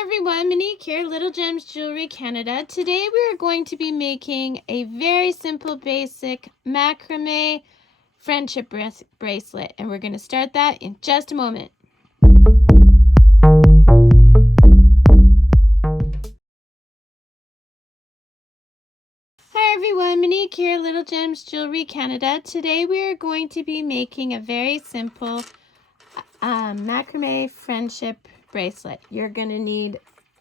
Hi everyone, Monique here, Little Gems Jewelry Canada. Today we are going to be making a very simple basic macrame friendship bracelet, and we're going to start that in just a moment. Hi everyone, Monique here, Little Gems Jewelry Canada. Today we are going to be making a very simple macrame friendship bracelet. You're going to need,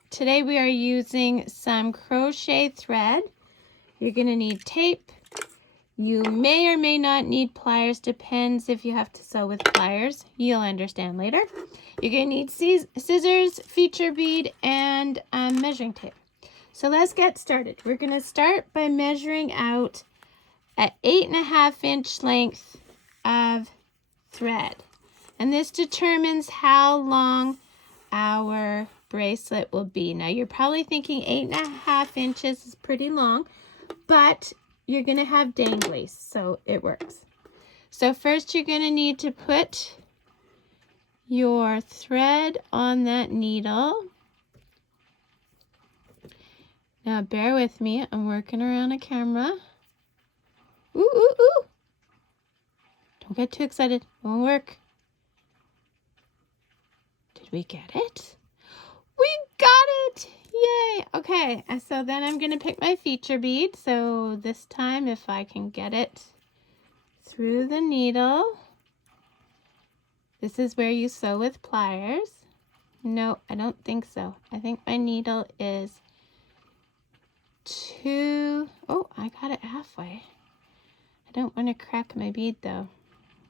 today we are using some crochet thread. You're going to need tape. You may or may not need pliers, depends if you have to sew with pliers. You'll understand later. You're going to need scissors, feature bead, and measuring tape. So let's get started. We're going to start by measuring out an 8.5-inch length of thread. And this determines how long our bracelet will be. Now you're probably thinking 8.5 inches is pretty long, but you're going to have danglies, so it works. So first you're going to need to put your thread on that needle. Now bear with me, I'm working around a camera. Ooh, ooh, ooh. Don't get too excited, it won't work. Did we get it? We got it! Yay! Okay, so then I'm going to pick my feature bead. So this time, if I can get it through the needle. This is where you sew with pliers. No, I don't think so. I think my needle is oh, I got it halfway. I don't want to crack my bead though.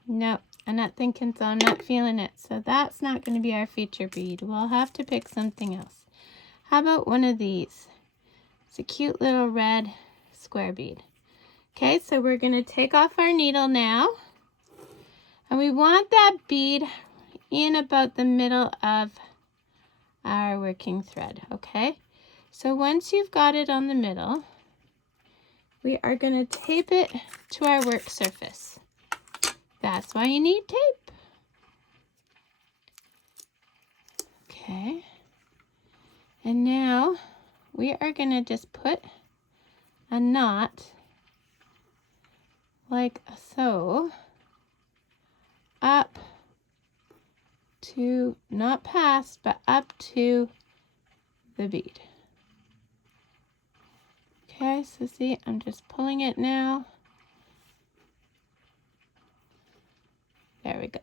No, I'm not thinking so. I'm not feeling it. So that's not going to be our feature bead. We'll have to pick something else. How about one of these? It's a cute little red square bead. Okay, so we're going to take off our needle now. And we want that bead in about the middle of our working thread, okay? So once you've got it on the middle, we are going to tape it to our work surface. That's why you need tape. Okay. And now we are going to just put a knot like so up to, not past, but up to the bead. Okay, so see, I'm just pulling it now. There we go.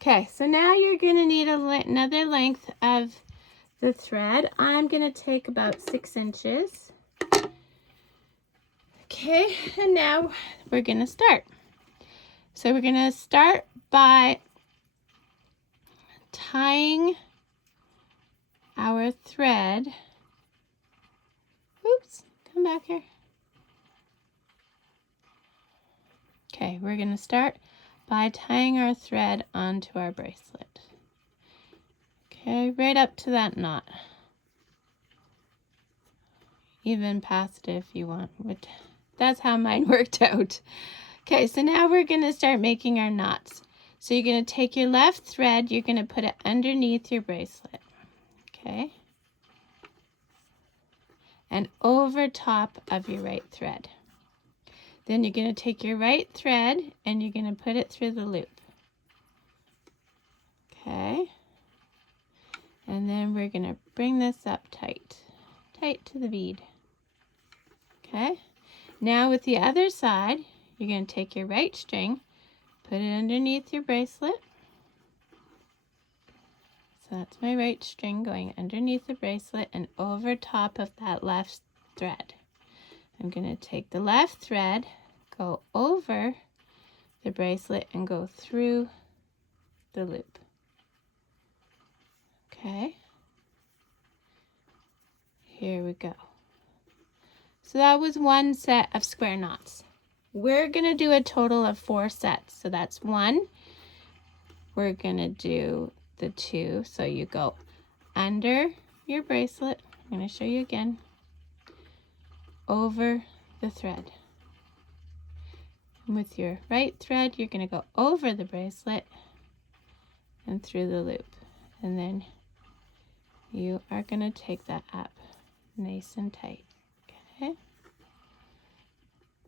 Okay, so now you're going to need another length of the thread. I'm going to take about 6 inches. Okay, and now we're going to start. So we're going to start by tying our thread. Oops, come back here. Okay, we're going to start by tying our thread onto our bracelet. Okay, right up to that knot. Even past it if you want, but that's how mine worked out. Okay, so now we're going to start making our knots. So you're going to take your left thread, you're going to put it underneath your bracelet. Okay. And over top of your right thread. Then you're going to take your right thread and you're going to put it through the loop. Okay. And then we're going to bring this up tight to the bead. Okay. Now with the other side, you're going to take your right string, put it underneath your bracelet. So that's my right string going underneath the bracelet and over top of that left thread. I'm going to take the left thread, go over the bracelet and go through the loop. Okay. Here we go. So that was one set of square knots. We're going to do a total of 4 sets. So that's 1. We're going to do the 2. So you go under your bracelet. I'm going to show you again. Over the thread. And with your right thread, you're going to go over the bracelet and through the loop. And then you are going to take that up nice and tight. Okay?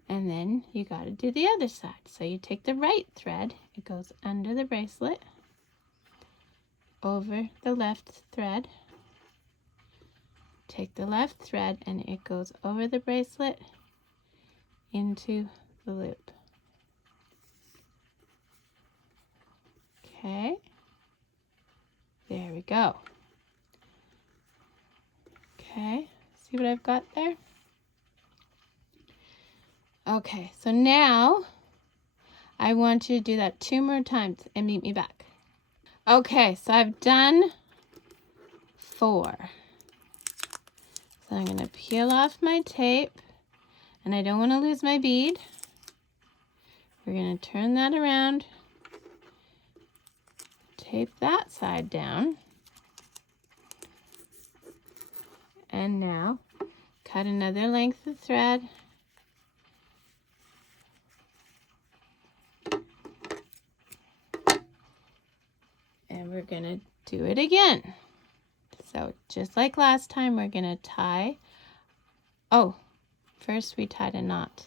And then you got to do the other side. So you take the right thread, it goes under the bracelet, over the left thread. Take the left thread and it goes over the bracelet into the loop. Okay, there we go. Okay, see what I've got there? Okay, so now I want you to do that 2 more times and meet me back. Okay, so I've done 4. So I'm going to peel off my tape, and I don't want to lose my bead. We're going to turn that around, tape that side down, and now cut another length of thread. And we're going to do it again. So just like last time, we're going to tie. Oh, first we tied a knot.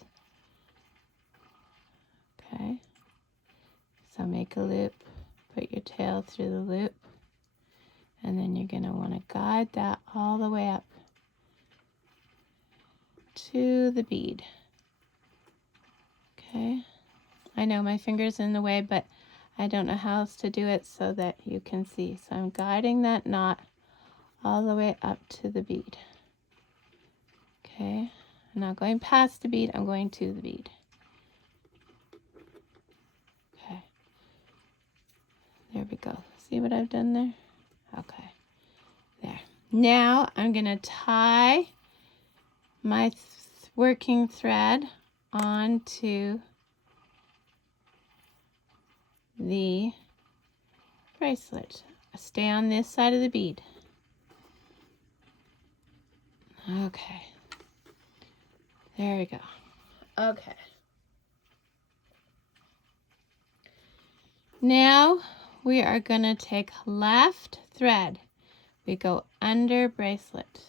Okay. So make a loop, put your tail through the loop, and then you're going to want to guide that all the way up to the bead. Okay. I know my finger's in the way, but I don't know how else to do it so that you can see. So I'm guiding that knot all the way up to the bead. Okay, I'm not going past the bead, I'm going to the bead. Okay, there we go. See what I've done there? Okay, there. Now I'm going to tie my working thread onto the bracelet. Stay on this side of the bead. Okay, there we go. Okay, now we are going to take left thread. We go under bracelet,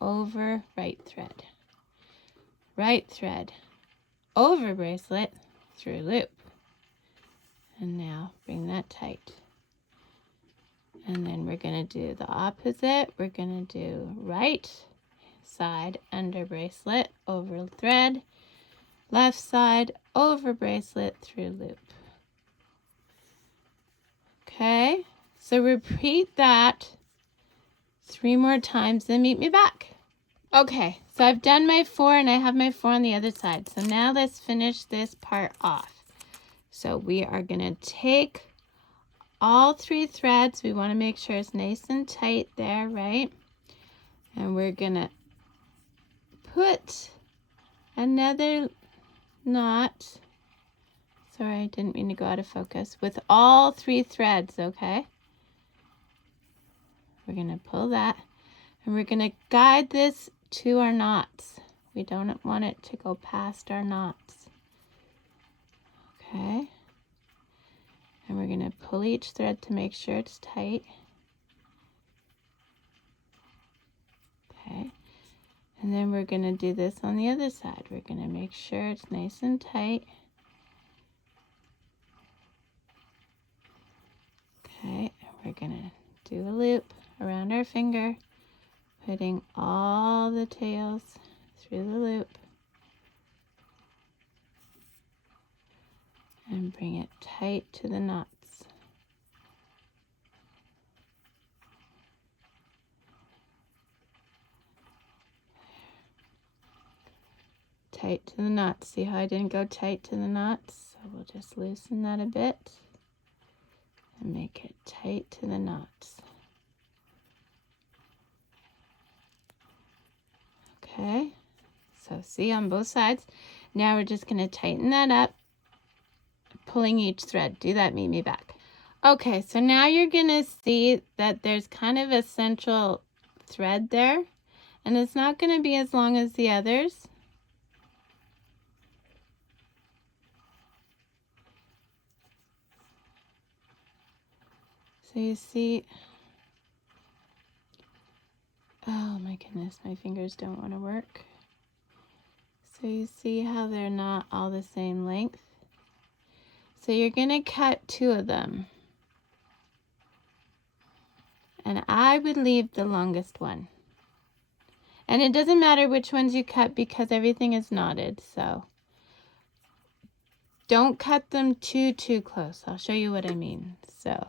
over right thread, over bracelet, through loop. And now bring that tight. And then we're going to do the opposite. We're going to do right side under bracelet, over thread, left side over bracelet, through loop. Okay, so repeat that 3 more times, then meet me back. Okay, so I've done my 4 and I have my 4 on the other side. So now let's finish this part off. So we are going to take all 3 threads. We want to make sure it's nice and tight there, right? And we're going to put another knot. Sorry, I didn't mean to go out of focus. With all 3 threads, okay? We're going to pull that, and we're going to guide this to our knots. We don't want it to go past our knots. Okay? And we're going to pull each thread to make sure it's tight. Okay? And then we're going to do this on the other side. We're going to make sure it's nice and tight. Okay, and we're going to do a loop around our finger, putting all the tails through the loop. And bring it tight to the knots. Tight to the knots. See how I didn't go tight to the knots? So we'll just loosen that a bit and make it tight to the knots. Okay, so see on both sides. Now we're just going to tighten that up, pulling each thread. Do that, meet me back. Okay, so now you're going to see that there's kind of a central thread there, and it's not going to be as long as the others. So you see my goodness, my fingers don't want to work. So you see how they're not all the same length? So you're going to cut 2 of them. And I would leave the longest one. And it doesn't matter which ones you cut because everything is knotted, so don't cut them too close. I'll show you what I mean. So,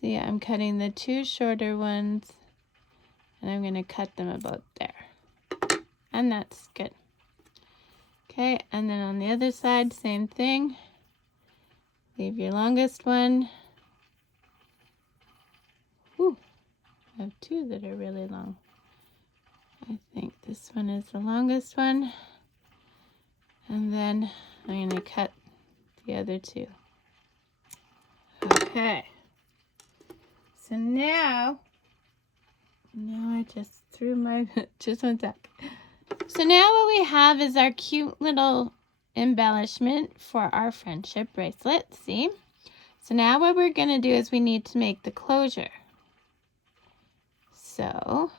see, I'm cutting the 2 shorter ones, and I'm going to cut them about there. And that's good. Okay, and then on the other side, same thing. Leave your longest one. Whew, I have 2 that are really long. I think this one is the longest one. And then I'm going to cut the other 2. Okay. So now I just threw my, just one sec. So now what we have is our cute little embellishment for our friendship bracelet, see? So now what we're going to do is we need to make the closure. So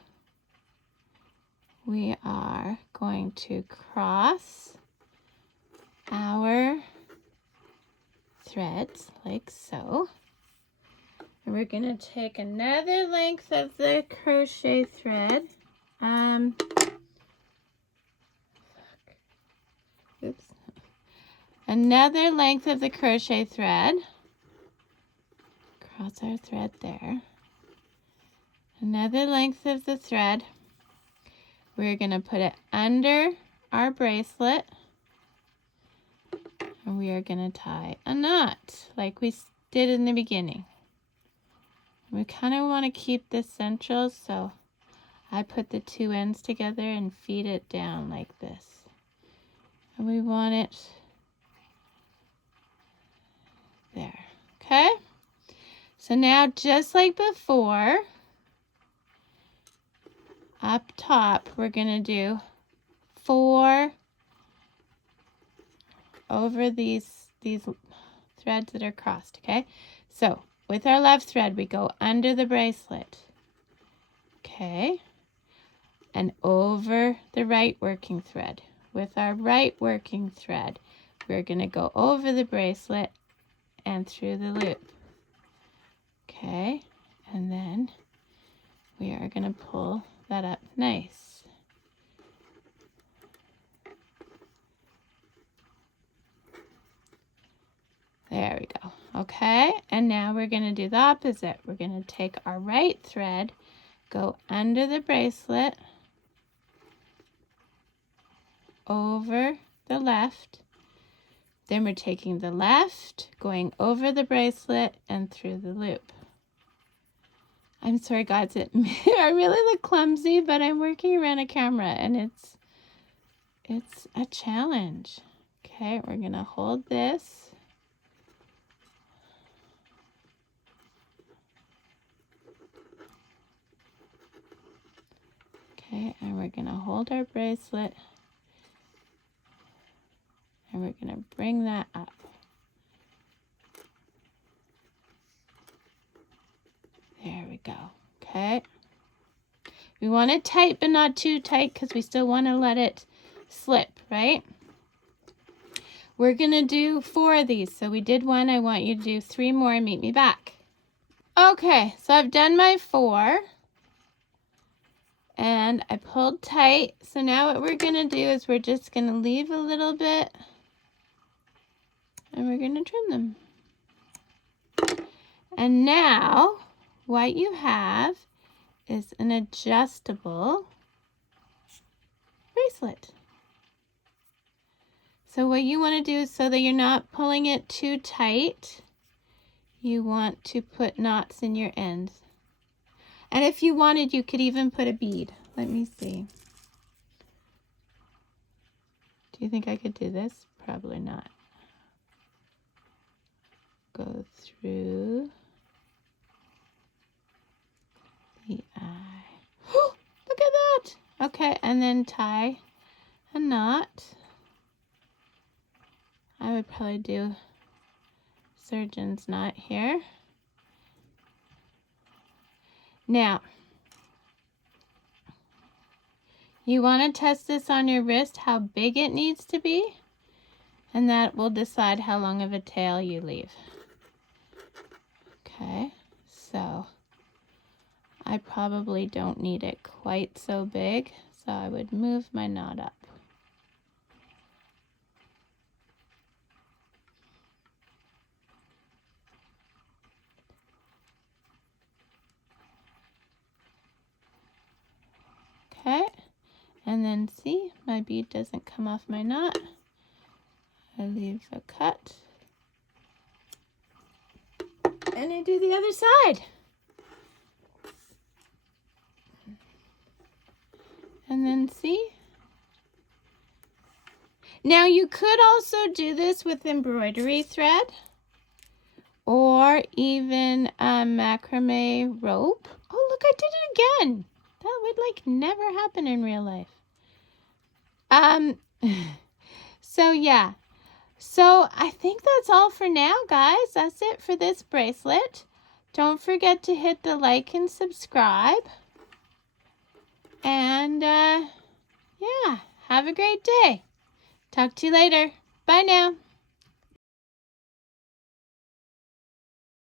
we are going to cross our threads like so. And we're going to take another length of the crochet thread. Oops. Another length of the crochet thread. Cross our thread there. Another length of the thread. We're going to put it under our bracelet. And we are going to tie a knot like we did in the beginning. We kind of want to keep this central, so I put the 2 ends together and feed it down like this. And we want it there, okay? So now, just like before, up top, we're going to do 4 over these threads that are crossed, okay? So, with our left thread, we go under the bracelet, okay? And over the right working thread. With our right working thread, we're going to go over the bracelet and through the loop, okay? And then we are going to pull that up nice. There we go. Okay, and now we're going to do the opposite. We're going to take our right thread, go under the bracelet, over the left. Then we're taking the left, going over the bracelet and through the loop. I'm sorry, guys, I really look clumsy, but I'm working around a camera and it's a challenge. Okay, we're going to hold this. Okay, and we're going to hold our bracelet and we're going to bring that up. There we go. Okay. We want it tight, but not too tight because we still want to let it slip, right? We're going to do 4 of these. So we did 1. I want you to do 3 more and meet me back. Okay, so I've done my 4. And I pulled tight. So now what we're going to do is we're just going to leave a little bit. And we're going to trim them. And now what you have is an adjustable bracelet. So what you want to do is so that you're not pulling it too tight, you want to put knots in your ends. And if you wanted, you could even put a bead. Let me see. Do you think I could do this? Probably not. Go through the eye. Look at that! Okay, and then tie a knot. I would probably do surgeon's knot here. Now, You want to test this on your wrist, how big it needs to be, and that will decide how long of a tail you leave. Okay, so I probably don't need it quite so big, so I would move my knot up. Okay, and then see, my bead doesn't come off my knot. I leave a cut. And I do the other side. And then see. Now you could also do this with embroidery thread or even a macrame rope. Oh, look, I did it again. That would like never happen in real life. So yeah. So I think that's all for now, guys. That's it for this bracelet. Don't forget to hit the like and subscribe. And yeah, have a great day. Talk to you later. Bye now.